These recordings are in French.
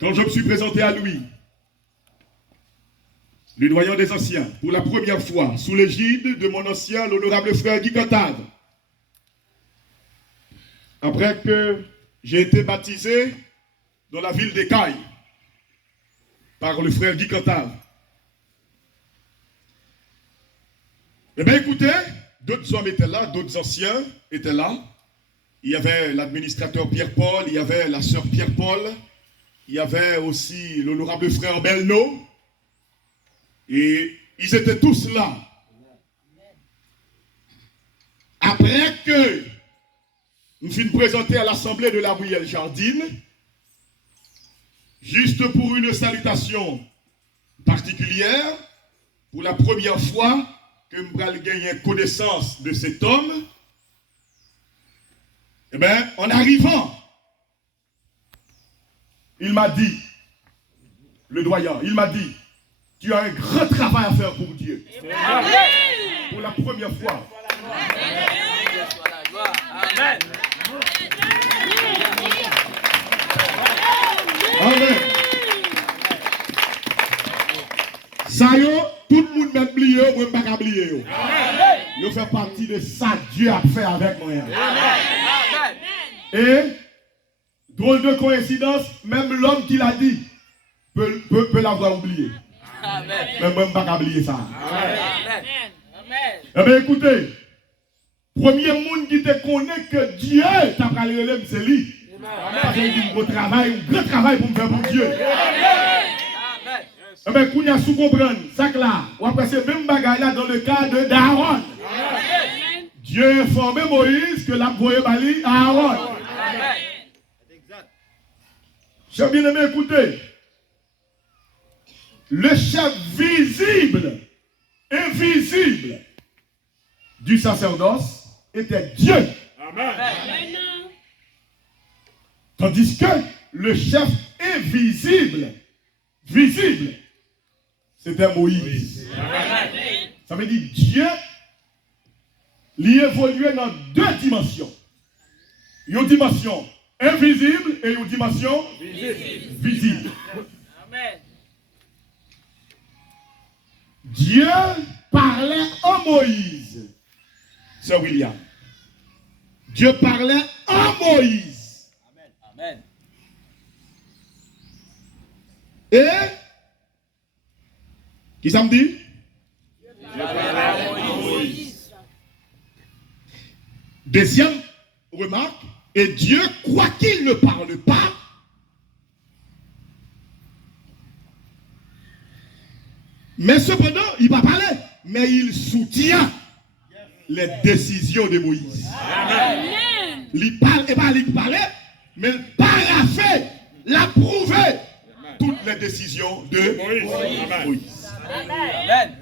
quand je me suis présenté à lui, le doyen des anciens, pour la première fois, sous l'égide de mon ancien, l'honorable frère Guy Cotave, après que j'ai été baptisé dans la ville d'Écaille par le frère Guy Cotave. Eh bien, écoutez, d'autres hommes étaient là, d'autres anciens étaient là. Il y avait l'administrateur Pierre-Paul, il y avait la sœur Pierre-Paul, il y avait aussi l'honorable frère Belno. Et ils étaient tous là. Après que nous fûmes présentés à l'assemblée de la Bruyère Jardine, juste pour une salutation particulière, pour la première fois que nous allons gagner connaissance de cet homme, eh bien, en arrivant, il m'a dit, le doyen, il m'a dit, tu as un grand travail à faire pour Dieu. Amen. Pour la première fois. Amen. Amen. Ça y est, tout le monde m'a oublié, moi je ne pas oublier. Je fais partie de ça que Dieu a fait avec moi. Amen. Et, drôle de coïncidence, même l'homme qui l'a dit peut l'avoir oublié. Amen. Mais moi, je ne vais pas oublier ça. Amen. Eh bien, écoutez, premier monde qui te connaît que Dieu t'a parlé, c'est lui. Parce qu'il dit un grand travail pour me faire pour Dieu. Amen. Eh bien, qu'on y a sous comprendre, ça que là, on va passer même bagaille là dans le cas de d'Aaron. Dieu a informé Moïse que la voyait bali à Aaron. J'ai bien aimé écouter. Le chef visible, invisible du sacerdoce était Dieu. Amen. Tandis que le chef invisible, visible, c'était Moïse. Amen. Ça veut dire Dieu, il évoluait dans deux dimensions. Une dimension invisible et une dimension visible. Amen. Dieu parlait à Moïse. C'est William. Dieu parlait à Moïse. Amen. Et qui ça me dit? Dieu parlait à Moïse. Deuxième remarque, et Dieu, quoi qu'il ne parle pas, mais cependant, il va parler, mais il soutient les décisions de Moïse. Amen. Il parle et pas il parle, mais il parafait, l'approuvé toutes les décisions de Moïse. Amen.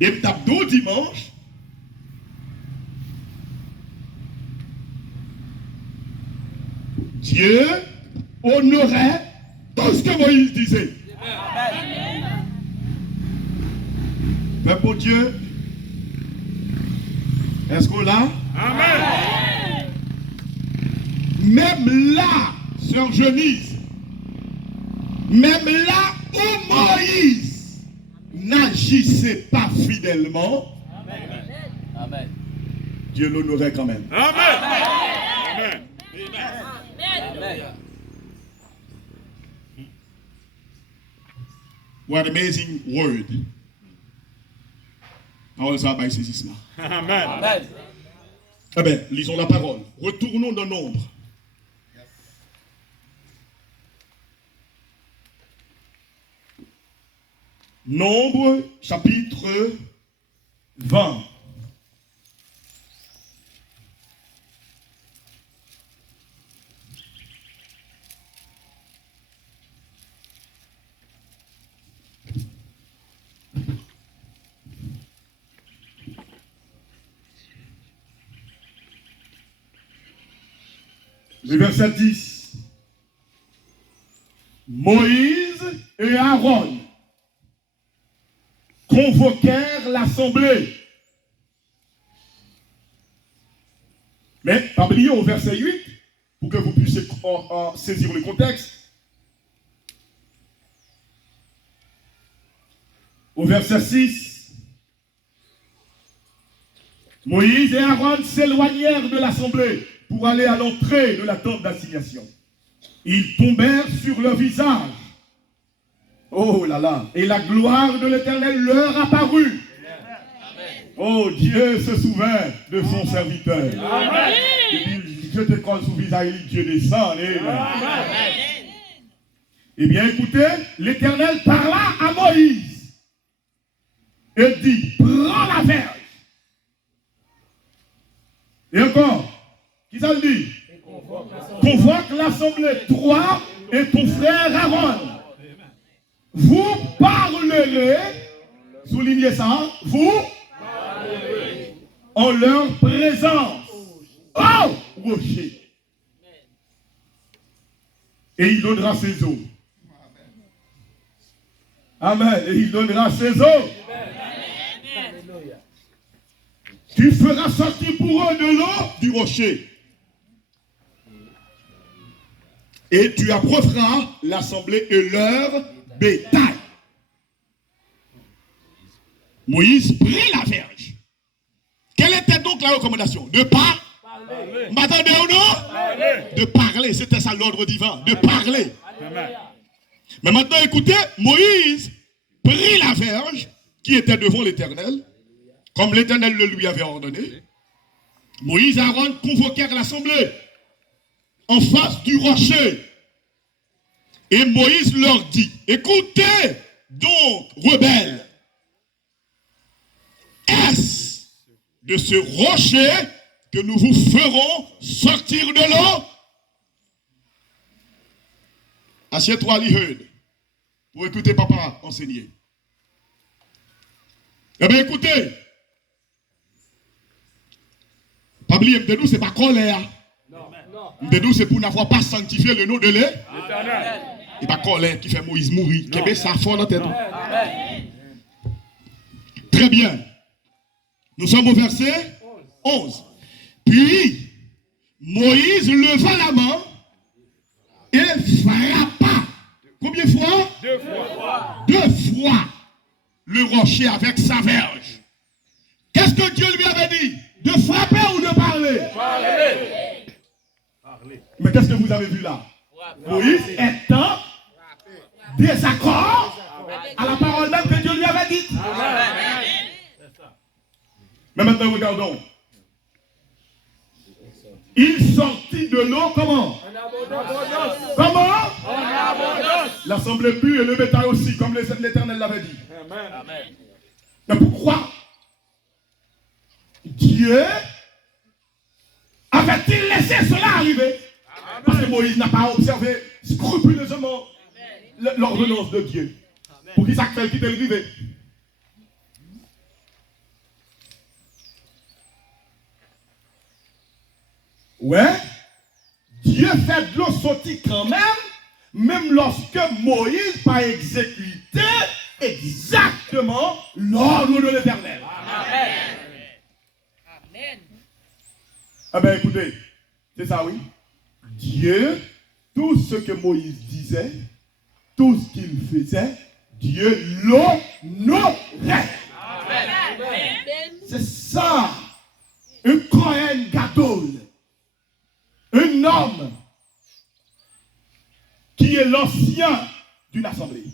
Et tableau dimanche, Dieu honorait tout ce que Moïse disait. Amen. Mais pour Dieu, est-ce qu'on l'a? Amen. Même là, sœur Genise, même là où Moïse n'agissait pas fidèlement, amen. Amen. Dieu l'honorait quand même. Amen. Amen. Amen. What amazing word. Parole ça by saisissement. Amen. Amen. Eh bien, lisons la parole. Retournons dans Nombre. Nombre, chapitre 20. Le verset 10. Moïse et Aaron convoquèrent l'assemblée. Mais, pas oublier au verset 8, pour que vous puissiez saisir le contexte, Au verset 6, Moïse et Aaron s'éloignèrent de l'assemblée pour aller à l'entrée de la tente d'assignation. Ils tombèrent sur leur visage. Oh là là. Et la gloire de l'Éternel leur apparut. Oh, Dieu se souvint de son serviteur. Amen. Il dit, je te colle sous le visage, Dieu descend. Amen. Eh bien, écoutez, l'Éternel parla à Moïse et dit, prends la verge. Et encore, qui ça le dit? Convoque l'assemblée, toi et ton frère Aaron. Vous parlerez, soulignez ça, vous en leur présence. Oh, rocher. Et il donnera ses eaux. Amen. Et il donnera ses eaux. Tu feras sortir pour eux de l'eau du rocher. Et tu approcheras l'assemblée et leur bétail. Moïse prit la verge. Quelle était donc la recommandation? De parler. M'attendez ou non? De parler. C'était ça l'ordre divin. De parler. Mais maintenant, écoutez, Moïse prit la verge qui était devant l'Éternel, comme l'Éternel le lui avait ordonné. Moïse et Aaron convoquèrent l'assemblée en face du rocher. Et Moïse leur dit, écoutez donc, rebelles, est-ce de ce rocher que nous vous ferons sortir de l'eau? Assieds-toi à l'Iheud pour écouter papa enseigner. Eh bien, écoutez, pas oublier, nous, ce n'est pas colère. Nous, c'est pour n'avoir pas sanctifié le nom de l'Éternel. Et pas colère qui fait Moïse mourir. Qui ça fort dans tête. Très bien. Nous sommes au verset 11. Puis, Moïse leva la main et frappa. Combien de fois? 2 fois. 2 fois le rocher avec sa verge. Qu'est-ce que Dieu lui avait dit? De frapper ou de parler? Parler. Mais qu'est-ce que vous avez vu là? Moïse est en désaccord à la parole même que Dieu lui avait dite. Mais maintenant, regardons. Il sortit de l'eau comment? Comment? L'assemblée pure et le bétail aussi, comme l'Éternel l'avait dit. Amen. Mais pourquoi Dieu avait-il laissé cela arriver? Parce que Moïse n'a pas observé scrupuleusement l'ordonnance de Dieu. Pour qu'il s'accepte quitter le rivet. Ouais, Dieu fait de l'eau sortir quand même lorsque Moïse n'a exécuté exactement l'ordre de l'Éternel. Amen. Amen. Ah ben écoutez, c'est ça oui. Dieu, tout ce que Moïse disait, tout ce qu'il faisait, Dieu l'honorait. C'est ça, un Kohen Gadol. Un homme qui est l'ancien d'une assemblée.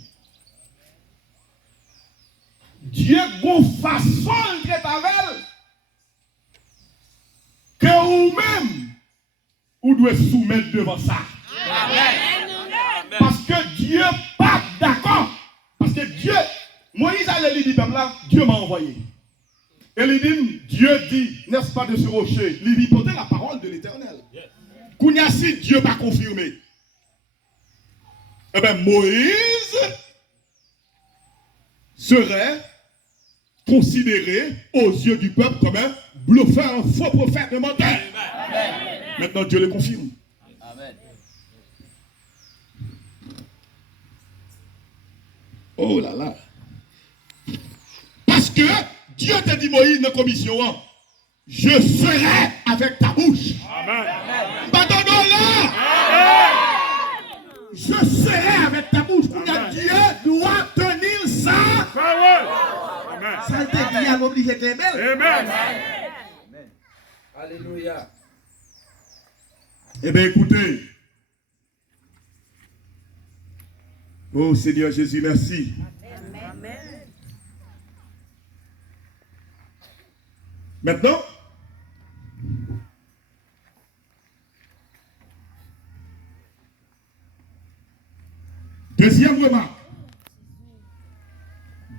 Dieu vous façon de avec que vous-même vous devez soumettre devant ça. Amen. Parce que Dieu n'est pas d'accord. Parce que Dieu, Moïse allait lui dire là, Dieu m'a envoyé. Et il dit, Dieu dit, n'est-ce pas de ce rocher, il lui portait la parole de l'Éternel. Kounia si Dieu va confirmer. Eh bien, Moïse serait considéré aux yeux du peuple comme un bluffeur, un faux prophète, un menteur. Maintenant, Dieu le confirme. Amen. Oh là là. Parce que Dieu t'a dit, Moïse, dans la commission, je serai avec ta bouche. Amen. Je serai avec ta bouche. Dieu doit tenir sa parole. intégré, obligé de belle. Amen. Alléluia. Eh bien, écoutez. Oh Seigneur Jésus, merci. Amen. Maintenant, deuxième remarque.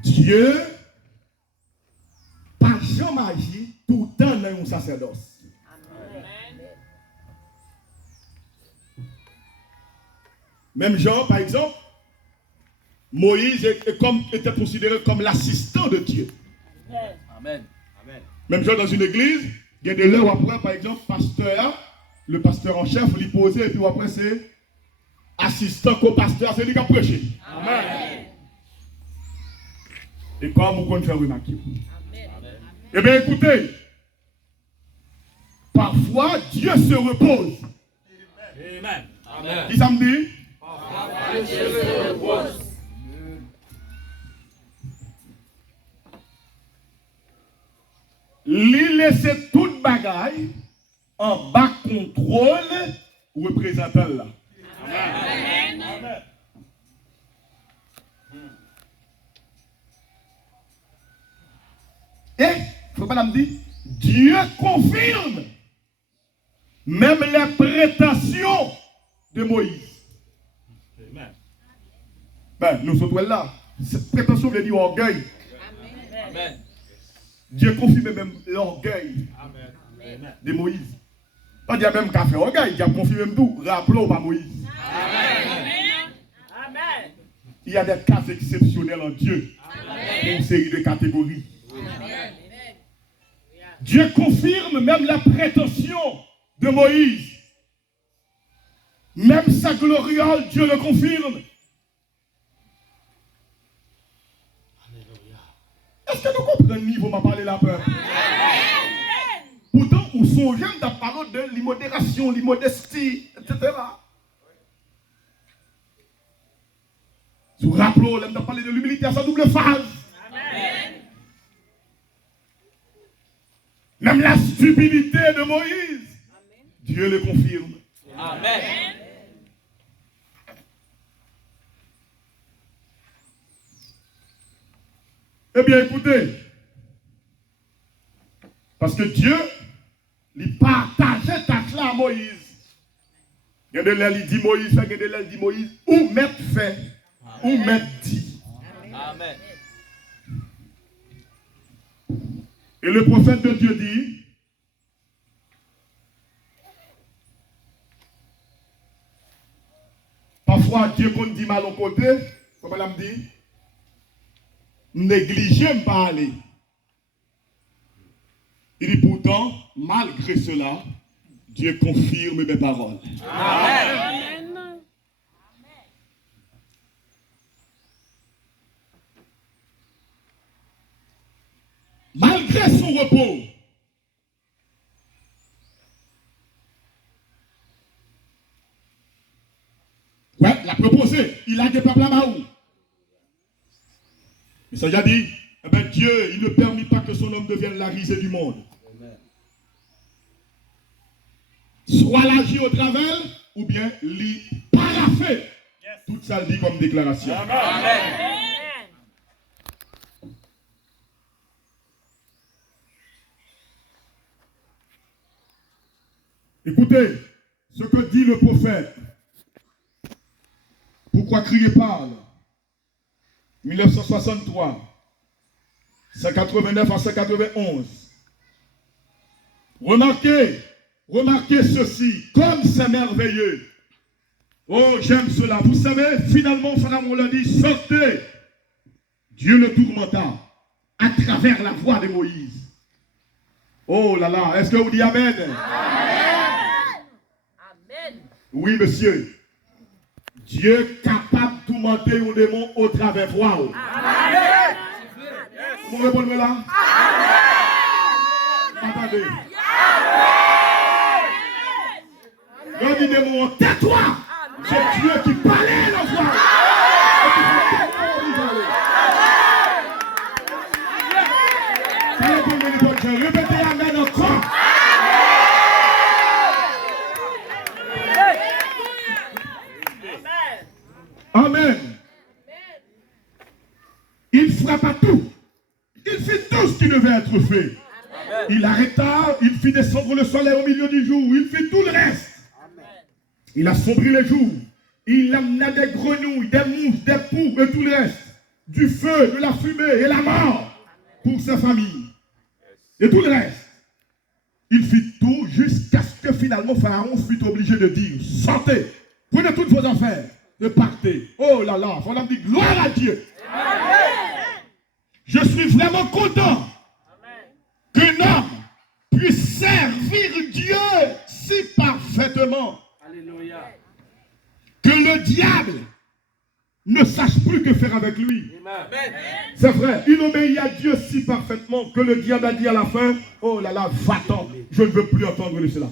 Dieu, pas jamais agi tout le temps dans un sacerdoce. Même genre, par exemple, Moïse était considéré comme l'assistant de Dieu. Amen. Même genre dans une église, il y a des l'heure après, par exemple, le pasteur en chef, lui poser, et puis après c'est assistant co-pasteur, c'est lui qui a prêché. Amen. Et comme vous pouvez faire remarquer. Eh bien écoutez, parfois Dieu se repose. Amen. Amen. Qui ça me dit? Dieu se repose. Lui laisse toute bagaille en bas contrôle représentant là. Amen. Amen. Et, faut pas me dire, Dieu confirme même les prétentions de Moïse. Amen. Ben, nous sommes là. Cette prétention veut dire orgueil. Amen. Dieu confirme même l'orgueil de Moïse. Pas dire même qu'à faire orgueil, Dieu confirme même tout. Rappelons pas Moïse. Amen. Amen. Il y a des cas exceptionnels en Dieu. Une série de catégories. Amen. Dieu confirme même la prétention de Moïse. Même sa gloriole, Dieu le confirme. Est-ce que nous comprenons le niveau m'a parlé la peur? Pourtant, nous songeons dans la parole de l'immodération, l'immodestie, etc. Nous rappelons, on a parlé de l'humilité à sa double phase. Amen. Même la stupidité de Moïse, Dieu le confirme. Amen. Eh bien, écoutez, parce que Dieu, il partageait tâche là à Moïse. Il y a de l'aile, il dit Moïse fait, il y a de l'aile, il dit Moïse, ou mettre fait, ou mettre dit. Amen. Et le prophète de Dieu dit, parfois Dieu qu'on dit mal au côté, comme elle me dit, négligez me pas aller. Il dit pourtant, malgré cela, Dieu confirme mes paroles. Amen. Malgré son repos, ouais, il a proposé, il a des peuples là-bas où. Mais ça a dit, eh ben Dieu, il ne permet pas que son homme devienne la risée du monde. Soit l'agir au travers, ou bien l'y paraffer. Tout ça le dit comme déclaration. Amen. Écoutez ce que dit le prophète. Pourquoi crier parle? 1963, 189 à 191. Remarquez ceci, comme c'est merveilleux. Oh, j'aime cela. Vous savez, finalement, Pharaon l'a dit, sortez. Dieu le tourmenta à travers la voix de Moïse. Oh là là, est-ce que vous dites Amen? Amen. Oui, monsieur. Dieu est capable de tourmenter un démon au travers de voix. Amen. Vous répondez là? Attendez. Le dit démon, tais-toi! C'est Dieu qui parlait la voix. Amen. Il frappa tout. Il fit tout ce qui devait être fait. Il arrêta, il fit descendre le soleil au milieu du jour. Il fit tout le reste. Il assombrit les jours. Il amena des grenouilles, des mouches, des poux et tout le reste. Du feu, de la fumée et la mort pour sa famille. Et tout le reste. Il fit tout jusqu'à ce que finalement Pharaon fut obligé de dire, sortez, prenez toutes vos affaires et partez. Oh là là, on a dit gloire à Dieu. Je suis vraiment content qu'un homme puisse servir Dieu si parfaitement que le diable ne sache plus que faire avec lui. C'est vrai, il obéit à Dieu si parfaitement que le diable a dit à la fin, oh là là, va-t'en, je ne veux plus entendre de cela.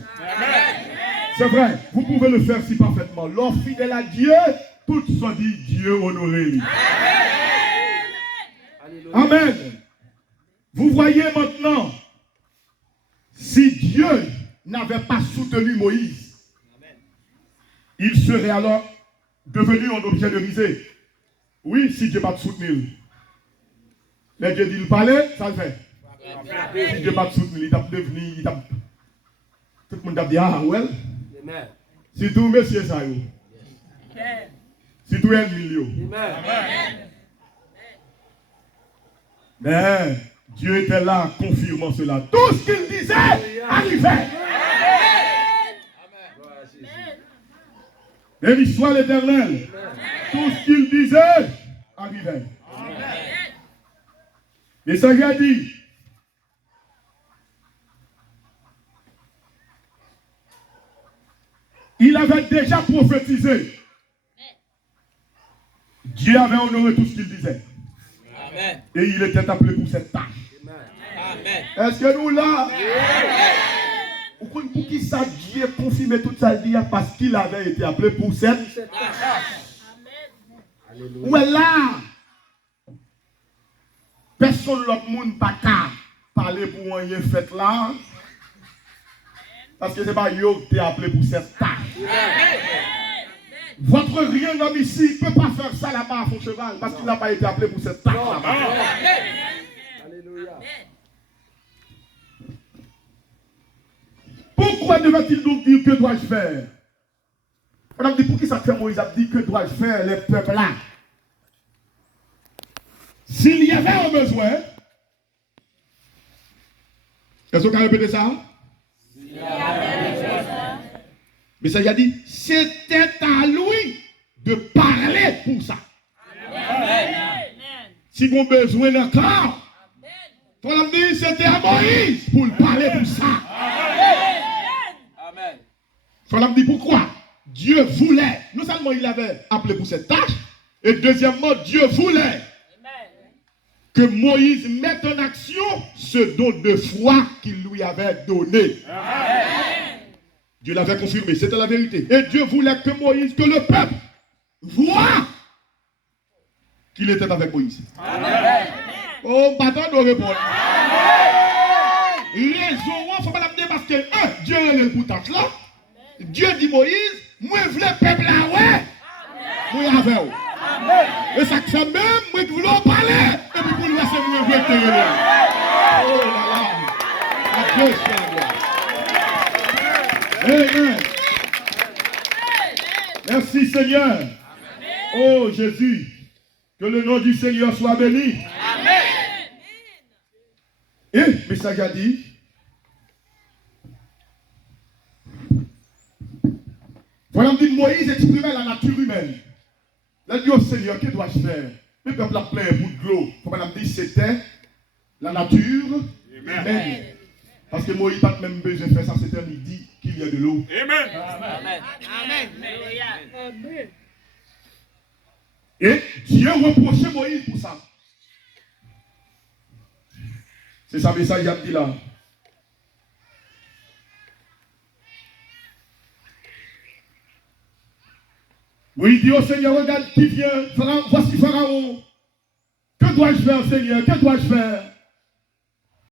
C'est vrai, vous pouvez le faire si parfaitement. L'homme fidèle à Dieu, tout soit dit, Dieu honoré. Amen. Vous voyez maintenant, si Dieu n'avait pas soutenu Moïse, il serait alors devenu un objet de risée. Oui, si Dieu n'a pas soutenu. Mais Dieu dit, il parlait, ça le fait. Si Dieu n'a pas soutenu, il t'a devenu, tout le monde a dit, ah, ouais. Si tout monsieur ça, si tout est million. Mais Dieu était là, confirmant cela. Tout ce qu'il disait arrivait. Béni soit l'Éternel. Tout ce qu'il disait arrivait. Et ça lui a dit, il avait déjà prophétisé. Dieu avait honoré tout ce qu'il disait. Amen. Et il était appelé pour cette tâche. Amen. Est-ce que nous là? Pour qui ça Dieu confirmé tout ça dit parce qu'il avait été appelé pour cette tâche. Ou là? Personne l'autre monde pas qu'à parler pour rien fait là. Parce que ce n'est pas yo qui est appelé pour cette tâche. Votre rien homme ici ne peut pas faire ça là-bas à son cheval parce qu'il n'a pas été appelé pour cette tâche là-bas. Alléluia. Pourquoi devait-il donc dire que dois-je faire? On a dit pour qui ça fait Moïse a dit que dois-je faire les peuples là? S'il y avait un besoin, est-ce qu'on peut répéter ça? Mais ça, il a dit, c'était à lui de parler pour ça. Amen. Si vous avez besoin encore, on a dit, c'était à Moïse pour parler pour ça. Amen. On a dit, pourquoi? Dieu voulait, non seulement il avait appelé pour cette tâche, et deuxièmement, Dieu voulait que Moïse mette en action ce don de foi qu'il lui avait donné. Amen. Dieu l'avait confirmé, c'était la vérité. Et Dieu voulait que Moïse, que le peuple voit qu'il était avec Moïse. Amen. Oh, pas de répondre. Raison, il ne faut pas l'amener parce que Dieu est le pour là. Dieu dit Moïse, moi je veux le peuple là, ouais. Moi avec vous. Et ça fait même, moi je voulais en parler. Et puis pour le reste, moi je veux te dire. Oh là là. Adieu, Seigneur. Amen. Merci Seigneur. Oh Jésus. Que le nom du Seigneur soit béni. Amen. Et le message a dit, voilà, dit Moïse exprimait la nature humaine. Il a dit au Seigneur, que dois-je faire? Le peuple a plein un bout de l'eau. Il a dit c'était la nature humaine. Parce que Moïse n'a pas même besoin de faire ça, c'était il dit qu'il y a de l'eau. Amen. Amen. Amen. Et Dieu reprochait Moïse pour ça. C'est ça le message qu'il a dit là. Oui, il dit au Seigneur, regarde qui vient, voici Pharaon. Que dois-je faire, Seigneur? Que dois-je faire?